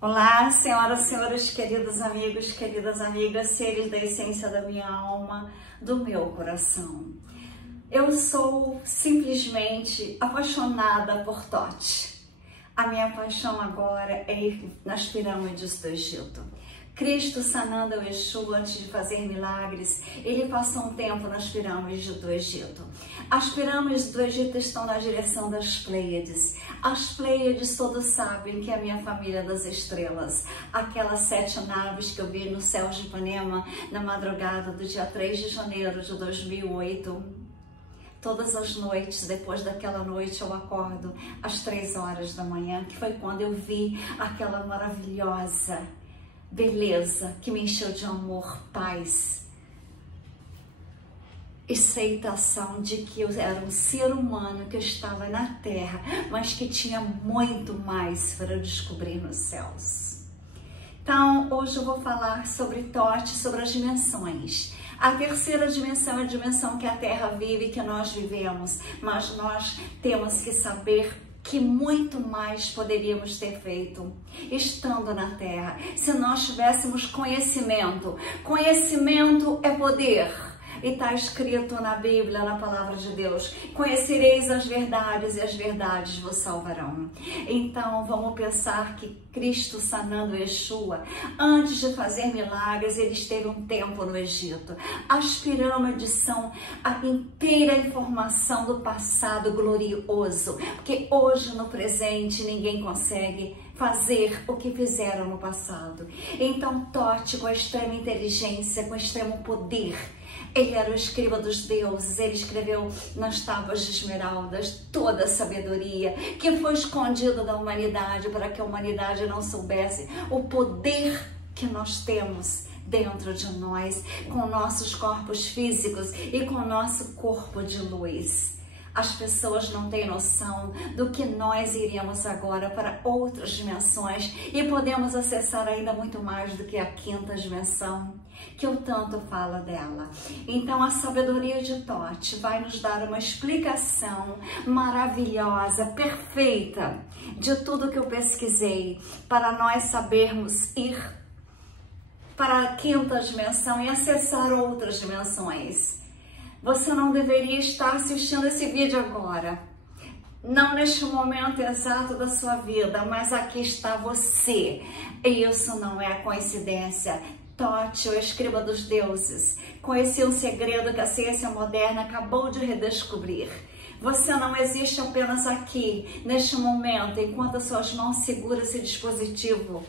Olá, senhoras e senhores, queridos amigos, queridas amigas, seres da essência da minha alma, do meu coração. Eu sou simplesmente apaixonada por Tote. A minha paixão agora é ir nas pirâmides do Egito. Cristo, sanando o Exu antes de fazer milagres, ele passou um tempo nas pirâmides do Egito. As pirâmides do Egito estão na direção das Pleiades. As Pleiades todos sabem que é a minha família das estrelas. Aquelas 7 naves que eu vi no céu de Ipanema na madrugada do dia 3 de janeiro de 2008. Todas as noites, depois daquela noite, eu acordo às 3 horas da manhã, que foi quando eu vi aquela maravilhosa beleza que me encheu de amor, paz, aceitação de que eu era um ser humano que estava na terra, mas que tinha muito mais para descobrir nos céus. Então, hoje eu vou falar sobre Tote, sobre as dimensões. A terceira dimensão é a dimensão que a Terra vive, que nós vivemos, mas nós temos que saber que muito mais poderíamos ter feito estando na Terra, se nós tivéssemos conhecimento. Conhecimento é poder. E está escrito na Bíblia, na Palavra de Deus: conhecereis as verdades e as verdades vos salvarão. Então vamos pensar que Cristo, sanando Yeshua, antes de fazer milagres, ele esteve um tempo no Egito. As pirâmides são a inteira informação do passado glorioso, porque hoje no presente ninguém consegue fazer o que fizeram no passado. Então Tote, com a extrema inteligência, com o extremo poder, ele era o escriba dos deuses, ele escreveu nas tábuas de esmeraldas toda a sabedoria que foi escondida da humanidade, para que a humanidade não soubesse o poder que nós temos dentro de nós, com nossos corpos físicos e com nosso corpo de luz. As pessoas não têm noção do que nós iríamos agora para outras dimensões e podemos acessar ainda muito mais do que a 5ª dimensão, que eu tanto falo dela. Então a sabedoria de Tote vai nos dar uma explicação maravilhosa, perfeita, de tudo que eu pesquisei, para nós sabermos ir para a 5ª dimensão e acessar outras dimensões. Você não deveria estar assistindo esse vídeo agora, não neste momento exato da sua vida, mas aqui está você. E isso não é coincidência. Tote, o escriba dos deuses, conhecia um segredo que a ciência moderna acabou de redescobrir. Você não existe apenas aqui, neste momento, enquanto as suas mãos seguram esse dispositivo,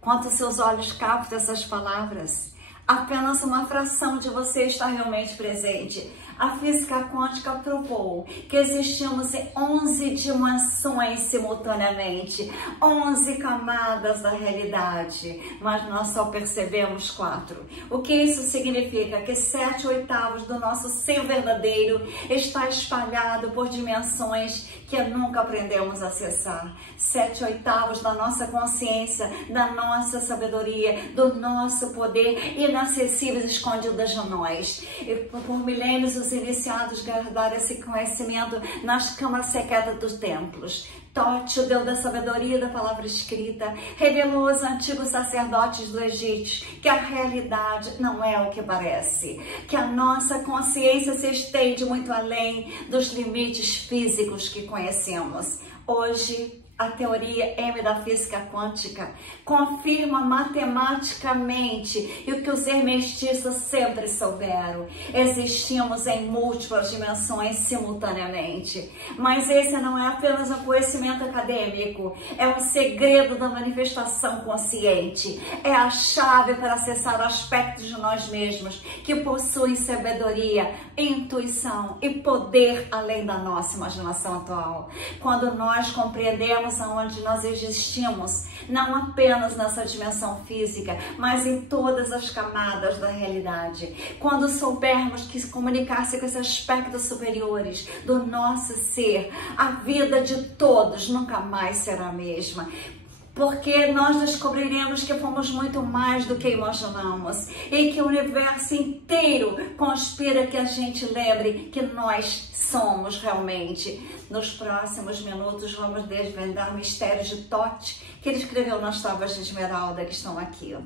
enquanto seus olhos captam essas palavras. Apenas uma fração de você está realmente presente. A física quântica provou que existimos em 11 dimensões simultaneamente, 11 camadas da realidade, mas nós só percebemos 4. O que isso significa? Que 7/8 do nosso ser verdadeiro está espalhado por dimensões que nunca aprendemos a acessar. 7/8 da nossa consciência, da nossa sabedoria, do nosso poder, inacessíveis, escondidas de nós. E por milênios os iniciados guardaram esse conhecimento nas câmaras secretas dos templos. Tote, o Deus da sabedoria da palavra escrita, revelou aos antigos sacerdotes do Egito que a realidade não é o que parece, que a nossa consciência se estende muito além dos limites físicos que conhecemos. Hoje, a teoria M da física quântica confirma matematicamente e o que os hermetistas sempre souberam: existimos em múltiplas dimensões simultaneamente. Mas esse não é apenas um conhecimento acadêmico, é um segredo da manifestação consciente, é a chave para acessar aspectos de nós mesmos que possuem sabedoria, intuição e poder além da nossa imaginação atual. Quando nós compreendemos aonde nós existimos, não apenas nessa dimensão física, mas em todas as camadas da realidade. Quando soubermos que se comunicar-se com esses aspectos superiores do nosso ser, a vida de todos nunca mais será a mesma. Porque nós descobriremos que fomos muito mais do que imaginamos e que o universo inteiro conspira que a gente lembre que nós somos realmente. Nos próximos minutos vamos desvendar mistérios de Thoth, que ele escreveu nas tábuas de esmeralda que estão aqui.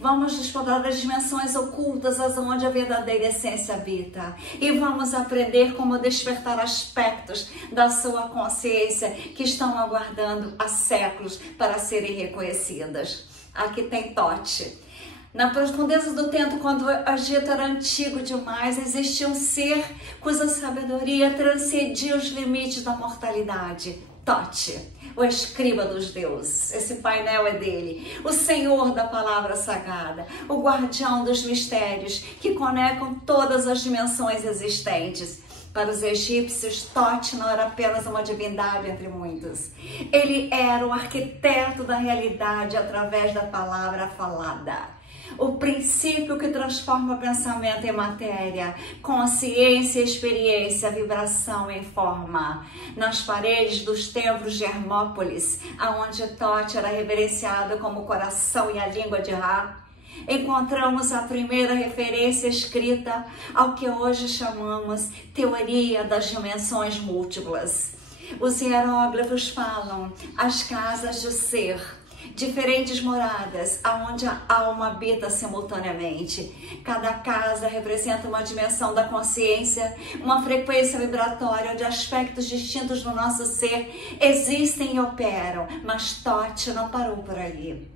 Vamos explorar as dimensões ocultas, onde a verdadeira essência habita. E vamos aprender como despertar aspectos da sua consciência que estão aguardando há séculos para serem reconhecidas. Aqui tem Thoth. Na profundeza do tempo, quando o Egito era antigo demais, existia um ser cuja sabedoria transcendia os limites da mortalidade. Thoth, o escriba dos deuses. Esse painel é dele. O senhor da palavra sagrada, o guardião dos mistérios que conectam todas as dimensões existentes. Para os egípcios, Thoth não era apenas uma divindade entre muitos. Ele era o arquiteto da realidade através da palavra falada. O princípio que transforma pensamento em matéria, consciência, experiência, vibração em forma. Nas paredes dos templos de Hermópolis, aonde Thoth era reverenciado como o coração e a língua de Ra, encontramos a primeira referência escrita ao que hoje chamamos teoria das dimensões múltiplas. Os hieróglifos falam as casas de ser, diferentes moradas, aonde a alma habita simultaneamente. Cada casa representa uma dimensão da consciência, uma frequência vibratória onde aspectos distintos do nosso ser existem e operam, mas Thoth não parou por aí.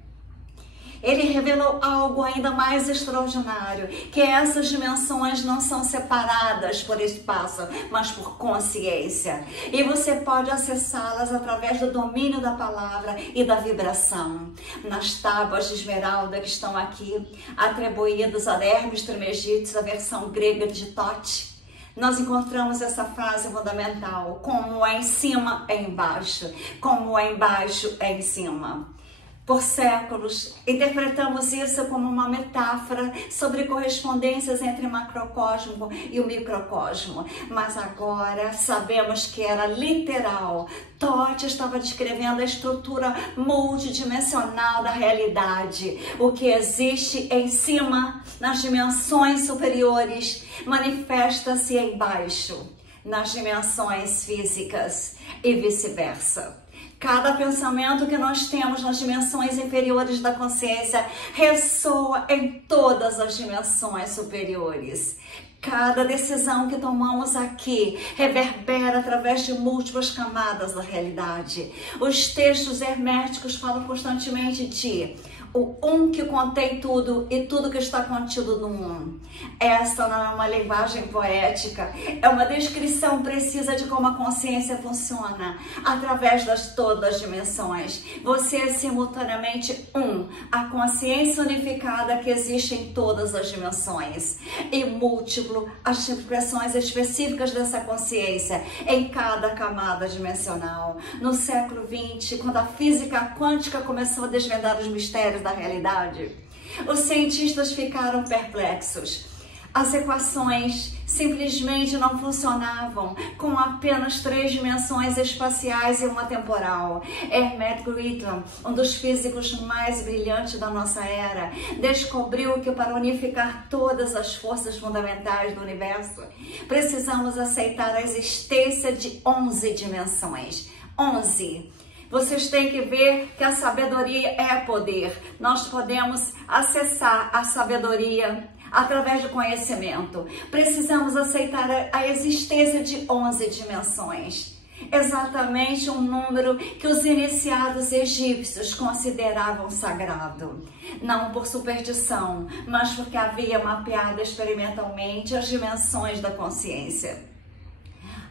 Ele revelou algo ainda mais extraordinário, que essas dimensões não são separadas por espaço, mas por consciência. E você pode acessá-las através do domínio da palavra e da vibração. Nas tábuas de esmeralda que estão aqui, atribuídas a Hermes Trismegistus, a versão grega de Thoth, nós encontramos essa frase fundamental: como é em cima, é embaixo. Como é embaixo, é em cima. Por séculos, interpretamos isso como uma metáfora sobre correspondências entre o macrocosmo e o microcosmo. Mas agora sabemos que era literal. Thoth estava descrevendo a estrutura multidimensional da realidade. O que existe em cima, nas dimensões superiores, manifesta-se embaixo, nas dimensões físicas e vice-versa. Cada pensamento que nós temos nas dimensões inferiores da consciência ressoa em todas as dimensões superiores. Cada decisão que tomamos aqui reverbera através de múltiplas camadas da realidade. Os textos herméticos falam constantemente de o um que contém tudo e tudo que está contido no um. Esta não é uma linguagem poética, é uma descrição precisa de como a consciência funciona através de todas as dimensões. Você é simultaneamente um, a consciência unificada que existe em todas as dimensões, e múltiplo, as expressões específicas dessa consciência em cada camada dimensional. No século XX, quando a física quântica começou a desvendar os mistérios da realidade, os cientistas ficaram perplexos. As equações simplesmente não funcionavam com apenas 3 dimensões espaciais e uma temporal. Hermet Guiton, um dos físicos mais brilhantes da nossa era, descobriu que para unificar todas as forças fundamentais do universo, precisamos aceitar a existência de 11 dimensões. 11. Vocês têm que ver que a sabedoria é poder. Nós podemos acessar a sabedoria através do conhecimento. Precisamos aceitar a existência de 11 dimensões. Exatamente um número que os iniciados egípcios consideravam sagrado. Não por superstição, mas porque havia mapeado experimentalmente as dimensões da consciência.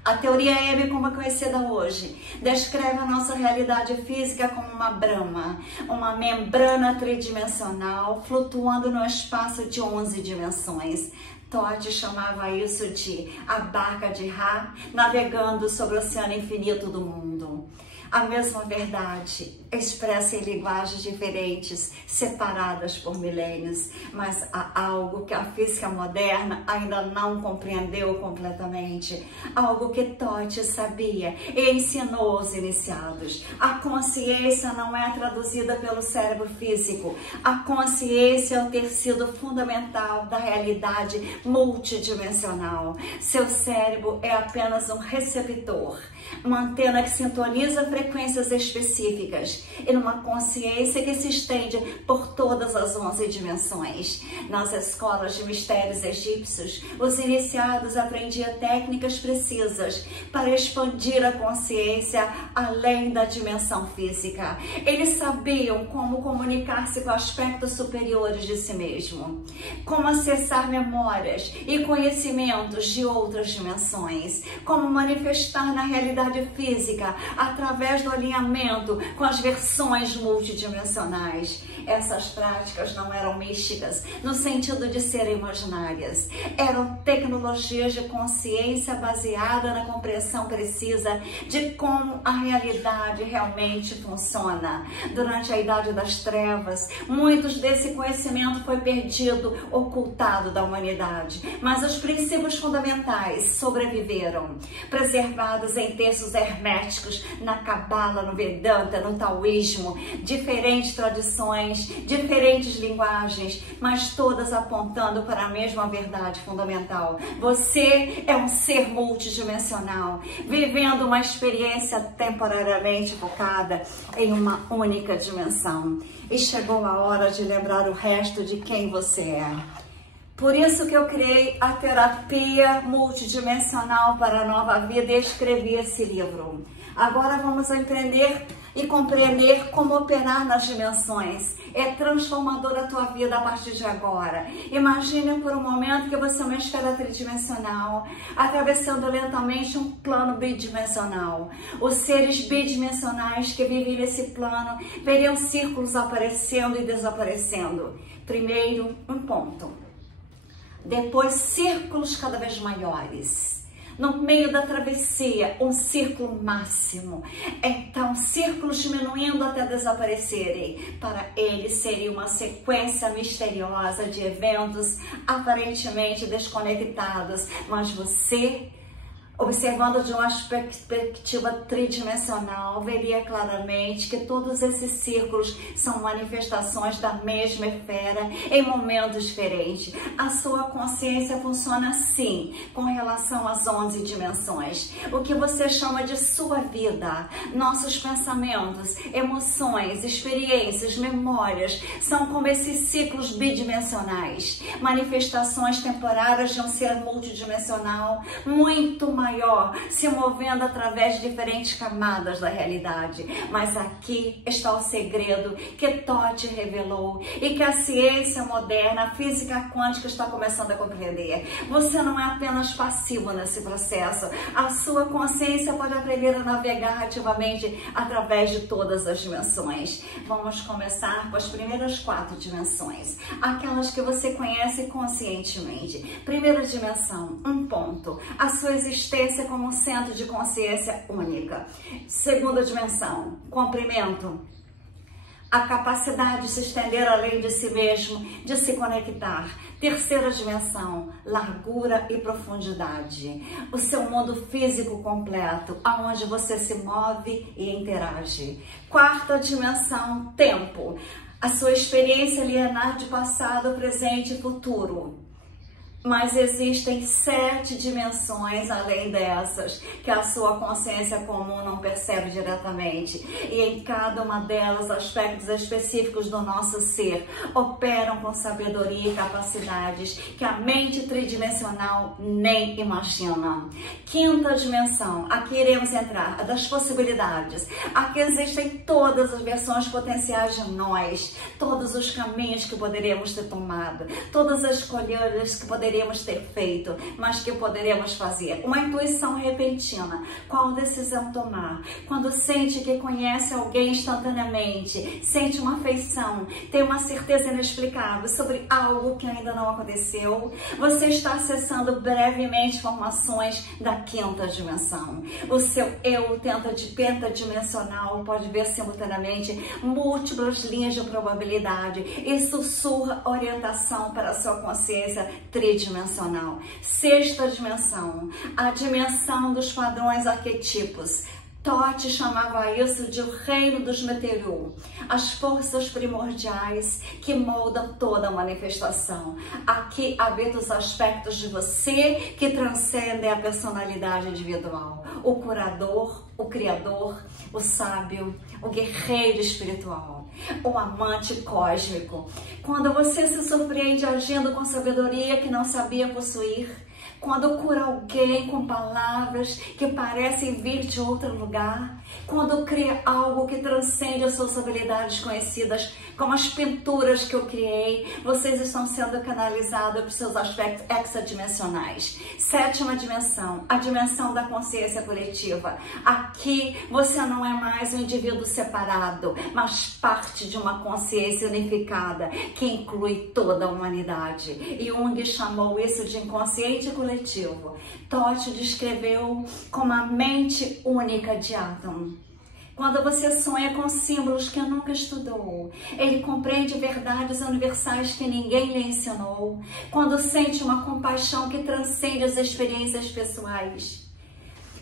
A teoria M, como é conhecida hoje, descreve a nossa realidade física como uma brahma, uma membrana tridimensional flutuando no espaço de 11 dimensões. Thoth chamava isso de a barca de Ra, navegando sobre o oceano infinito do mundo. a mesma verdade, expressa em linguagens diferentes, separadas por milênios, mas há algo que a física moderna ainda não compreendeu completamente, algo que Totti sabia e ensinou aos iniciados. A consciência não é traduzida pelo cérebro físico, a consciência é o tecido fundamental da realidade multidimensional. Seu cérebro é apenas um receptor, uma antena que sintoniza frequências específicas e numa consciência que se estende por todas as 11 dimensões. Nas escolas de mistérios egípcios, os iniciados aprendiam técnicas precisas para expandir a consciência além da dimensão física. Eles sabiam como comunicar-se com aspectos superiores de si mesmo, como acessar memórias e conhecimentos de outras dimensões, como manifestar na realidade física através do alinhamento com as versões multidimensionais. Essas práticas não eram místicas no sentido de serem imaginárias, eram tecnologias de consciência baseada na compreensão precisa de como a realidade realmente funciona. Durante a Idade das Trevas, muitos desse conhecimento foi perdido, ocultado da humanidade, mas os princípios fundamentais sobreviveram, preservados em textos herméticos, na Cabala, no Vedanta, no Taoísmo, diferentes tradições, diferentes linguagens, mas todas apontando para a mesma verdade fundamental. Você é um ser multidimensional, vivendo uma experiência temporariamente focada em uma única dimensão. E chegou a hora de lembrar o resto de quem você é. Por isso que eu criei a terapia multidimensional para a nova vida e escrevi esse livro. Agora vamos aprender e compreender como operar nas dimensões. É transformadora a tua vida a partir de agora. Imagine por um momento que você é uma esfera tridimensional, atravessando lentamente um plano bidimensional. Os seres bidimensionais que vivem nesse plano veriam círculos aparecendo e desaparecendo. Primeiro, um ponto. Depois, círculos cada vez maiores. No meio da travessia, um círculo máximo. Então, círculos diminuindo até desaparecerem. Para eles, seria uma sequência misteriosa de eventos aparentemente desconectados. Mas você, observando de uma perspectiva tridimensional, veria claramente que todos esses círculos são manifestações da mesma esfera em momentos diferentes. A sua consciência funciona assim, com relação às 11 dimensões. O que você chama de sua vida, nossos pensamentos, emoções, experiências, memórias, são como esses ciclos bidimensionais, manifestações temporárias de um ser multidimensional muito maior, se movendo através de diferentes camadas da realidade. Mas aqui está o segredo que Totti revelou e que a ciência moderna, a física quântica está começando a compreender. Você não é apenas passivo nesse processo. A sua consciência pode aprender a navegar ativamente através de todas as dimensões. Vamos começar com as primeiras 4 dimensões, aquelas que você conhece conscientemente. Primeira dimensão, um ponto, a sua existência como um centro de consciência única. Segunda dimensão, comprimento, a capacidade de se estender além de si mesmo, de se conectar. Terceira dimensão, largura e profundidade. O seu mundo físico completo, aonde você se move e interage. Quarta dimensão, tempo. A sua experiência linear de passado, presente e futuro. Mas existem 7 dimensões além dessas, que a sua consciência comum não percebe diretamente. E em cada uma delas, aspectos específicos do nosso ser operam com sabedoria e capacidades que a mente tridimensional nem imagina. Quinta dimensão, aqui iremos entrar, a das possibilidades. Aqui existem todas as versões potenciais de nós, todos os caminhos que poderíamos ter tomado, todas as escolhas que poderíamos poderíamos ter feito, mas que poderemos fazer. Uma intuição repentina. Qual decisão tomar? Quando sente que conhece alguém instantaneamente, sente uma afeição, tem uma certeza inexplicável sobre algo que ainda não aconteceu, você está acessando brevemente informações da quinta dimensão. O seu eu pentadimensional pode ver simultaneamente múltiplas linhas de probabilidade e sussurra orientação para a sua consciência tridimensional. Sexta dimensão, a dimensão dos padrões arquetipos. Tote chamava isso de o reino dos Meteru, as forças primordiais que moldam toda a manifestação. Aqui habitam os aspectos de você que transcendem a personalidade individual. O curador, o criador, o sábio, o guerreiro espiritual, o amante cósmico. Quando você se surpreende agindo com sabedoria que não sabia possuir, quando cura alguém com palavras que parecem vir de outro lugar, quando cria algo que transcende as suas habilidades conhecidas, como as pinturas que eu criei, vocês estão sendo canalizados para os seus aspectos hexadimensionais. Sétima dimensão, a dimensão da consciência coletiva. Aqui você não é mais um indivíduo separado, mas parte de uma consciência unificada que inclui toda a humanidade. Jung chamou isso de inconsciente coletivo. Tote descreveu como a mente única de átomo. Quando você sonha com símbolos que nunca estudou, ele compreende verdades universais que ninguém lhe ensinou. Quando sente uma compaixão que transcende as experiências pessoais,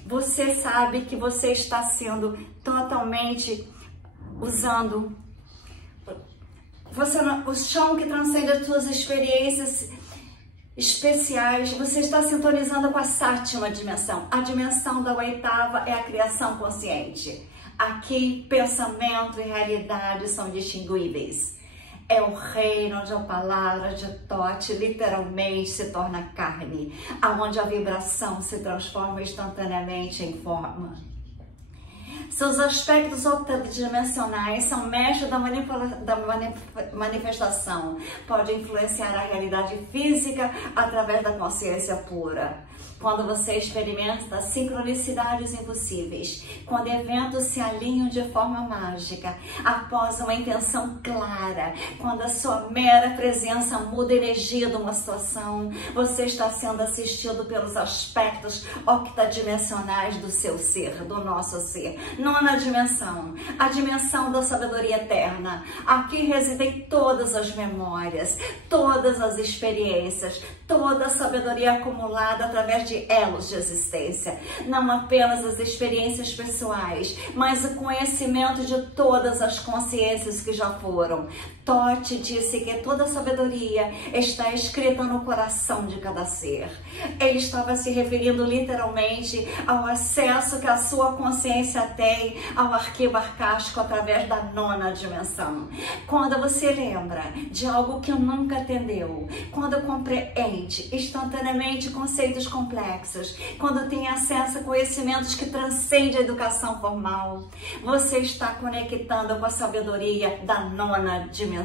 você sabe que você está sendo totalmente usando o chão que transcende as suas experiências especiais. Você está sintonizando com a sétima dimensão. A dimensão da oitava é a criação consciente. Aqui, pensamento e realidade são distinguíveis. É o reino onde a palavra de Tote literalmente se torna carne, aonde a vibração se transforma instantaneamente em forma. Seus aspectos octadimensionais são mestres da manifestação. Pode influenciar a realidade física através da consciência pura. Quando você experimenta sincronicidades impossíveis, quando eventos se alinham de forma mágica, após uma intenção clara, quando a sua mera presença muda a energia de uma situação, você está sendo assistido pelos aspectos octadimensionais do seu ser, do nosso ser. Nona dimensão, a dimensão da sabedoria eterna. Aqui residem todas as memórias, todas as experiências, toda a sabedoria acumulada através de elos de existência. Não apenas as experiências pessoais, mas o conhecimento de todas as consciências que já foram. Tote disse que toda a sabedoria está escrita no coração de cada ser. Ele estava se referindo literalmente ao acesso que a sua consciência tem ao arquivo arcástico através da nona dimensão. Quando você lembra de algo que nunca entendeu, quando compreende instantaneamente conceitos complexos, quando tem acesso a conhecimentos que transcendem a educação formal, você está conectando com a sabedoria da nona dimensão.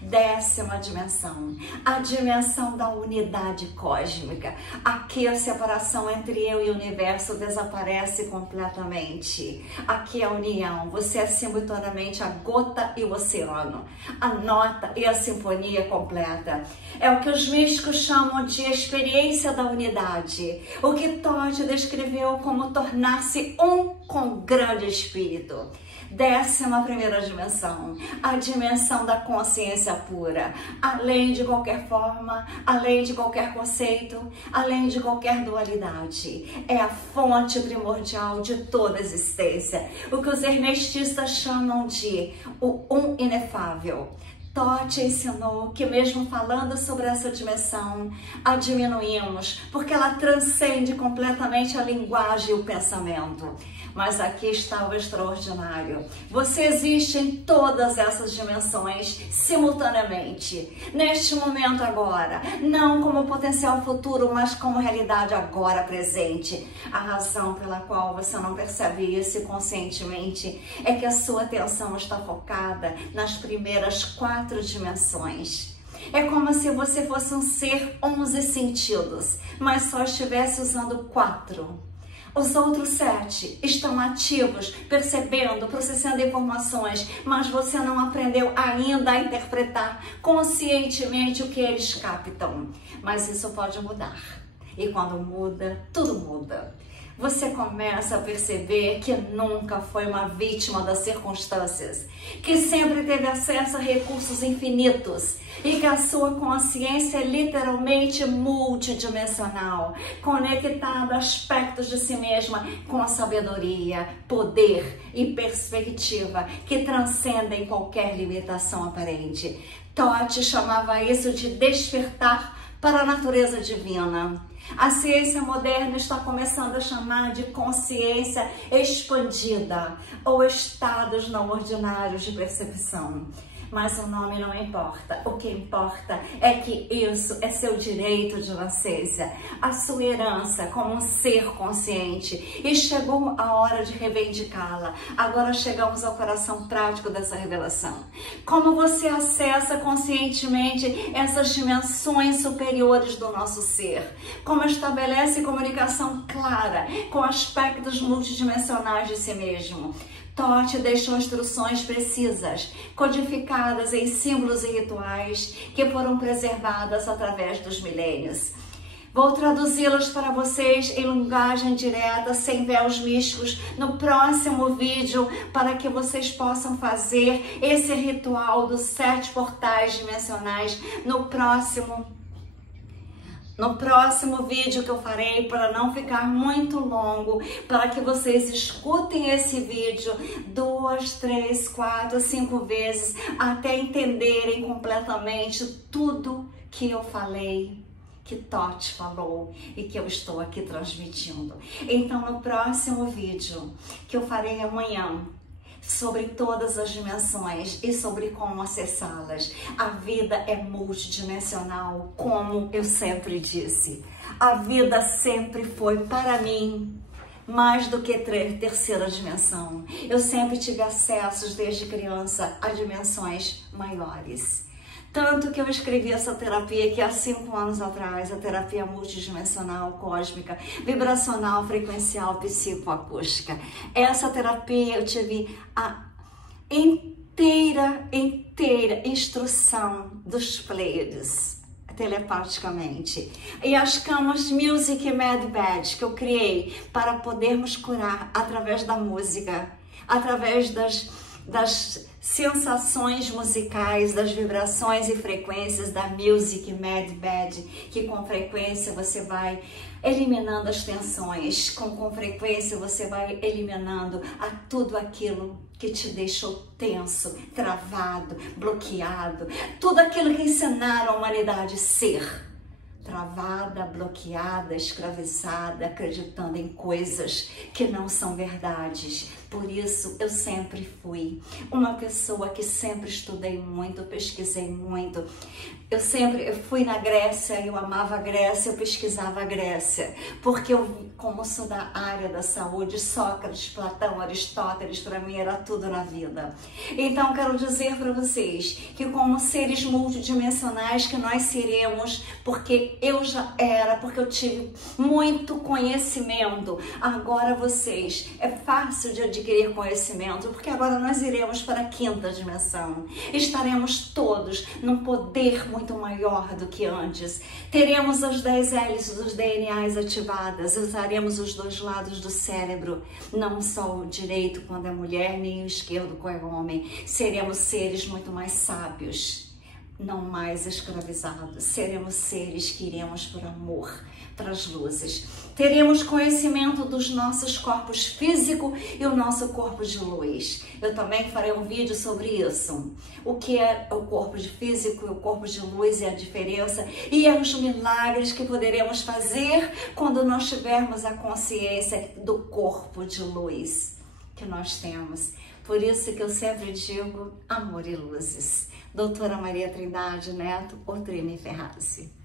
Décima dimensão, a dimensão da unidade cósmica. Aqui a separação entre eu e o universo desaparece completamente. Aqui a união, você é simultaneamente a gota e o oceano, a nota e a sinfonia completa. É o que os místicos chamam de experiência da unidade, o que Tote descreveu como tornar-se um com o grande espírito. 11ª dimensão, a dimensão da consciência pura, além de qualquer forma, além de qualquer conceito, além de qualquer dualidade. É a fonte primordial de toda a existência, o que os hermetistas chamam de o inefável. Tote ensinou que mesmo falando sobre essa dimensão, a diminuímos, porque ela transcende completamente a linguagem e o pensamento. Mas aqui está o extraordinário. Você existe em todas essas dimensões simultaneamente, neste momento agora, não como potencial futuro, mas como realidade agora presente. A razão pela qual você não percebe isso conscientemente é que a sua atenção está focada nas primeiras 4 dimensões. É como se você fosse um ser 11 sentidos, mas só estivesse usando 4. Os outros 7 estão ativos, percebendo, processando informações, mas você não aprendeu ainda a interpretar conscientemente o que eles captam. Mas isso pode mudar. E quando muda, tudo muda. Você começa a perceber que nunca foi uma vítima das circunstâncias, que sempre teve acesso a recursos infinitos e que a sua consciência é literalmente multidimensional, conectada a aspectos de si mesma com sabedoria, poder e perspectiva que transcendem qualquer limitação aparente. Totti chamava isso de despertar para a natureza divina. A ciência moderna está começando a chamar de consciência expandida ou estados não ordinários de percepção. Mas o nome não importa. O que importa é que isso é seu direito de nascença, a sua herança como um ser consciente. E chegou a hora de reivindicá-la. Agora chegamos ao coração prático dessa revelação. Como você acessa conscientemente essas dimensões superiores do nosso ser? Como estabelece comunicação clara com aspectos multidimensionais de si mesmo? Totti deixou instruções precisas, codificadas em símbolos e rituais que foram preservadas através dos milênios. Vou traduzi-las para vocês em linguagem direta, sem véus místicos, no próximo vídeo, para que vocês possam fazer esse ritual dos 7 portais dimensionais no próximo vídeo que eu farei, para não ficar muito longo, para que vocês escutem esse vídeo 2, 3, 4, 5 vezes, até entenderem completamente tudo que eu falei, que Totti falou e que eu estou aqui transmitindo. Então, no próximo vídeo, que eu farei amanhã, sobre todas as dimensões e sobre como acessá-las. A vida é multidimensional, como eu sempre disse. A vida sempre foi, para mim, mais do que terceira dimensão. Eu sempre tive acessos, desde criança, a dimensões maiores. Tanto que eu escrevi essa terapia aqui há 5 anos atrás, a terapia multidimensional, cósmica, vibracional, frequencial, psicoacústica. Essa terapia eu tive a inteira instrução dos Pleiades, telepaticamente. E as camas Music Med Bed que eu criei para podermos curar através da música, através das sensações musicais, das vibrações e frequências da Music Med Bed, que com frequência você vai eliminando as tensões, com frequência você vai eliminando tudo aquilo que te deixou tenso, travado, bloqueado, tudo aquilo que ensinaram a humanidade a ser. Travada, bloqueada, escravizada, acreditando em coisas que não são verdades. Por isso, eu sempre fui uma pessoa que sempre estudei muito, pesquisei muito. Eu fui na Grécia, eu amava a Grécia, eu pesquisava a Grécia. Porque eu, como sou da área da saúde, Sócrates, Platão, Aristóteles, para mim era tudo na vida. Então, quero dizer para vocês que como seres multidimensionais que nós seremos, porque eu já era, porque eu tive muito conhecimento. Agora vocês, é fácil de adquirir conhecimento, porque agora nós iremos para a 5ª dimensão. Estaremos todos num poder muito maior do que antes. Teremos as 10 hélices dos DNAs ativadas, usaremos os 2 lados do cérebro, não só o direito quando é mulher, nem o esquerdo quando é homem. Seremos seres muito mais sábios, não mais escravizados. Seremos seres que iremos por amor, para as luzes. Teremos conhecimento dos nossos corpos físico e o nosso corpo de luz. Eu também farei um vídeo sobre isso. O que é o corpo de físico e o corpo de luz e a diferença e os milagres que poderemos fazer quando nós tivermos a consciência do corpo de luz que nós temos. Por isso que eu sempre digo amor e luzes. Doutora Maria Trindade Neto, Otrime Ferrazzi.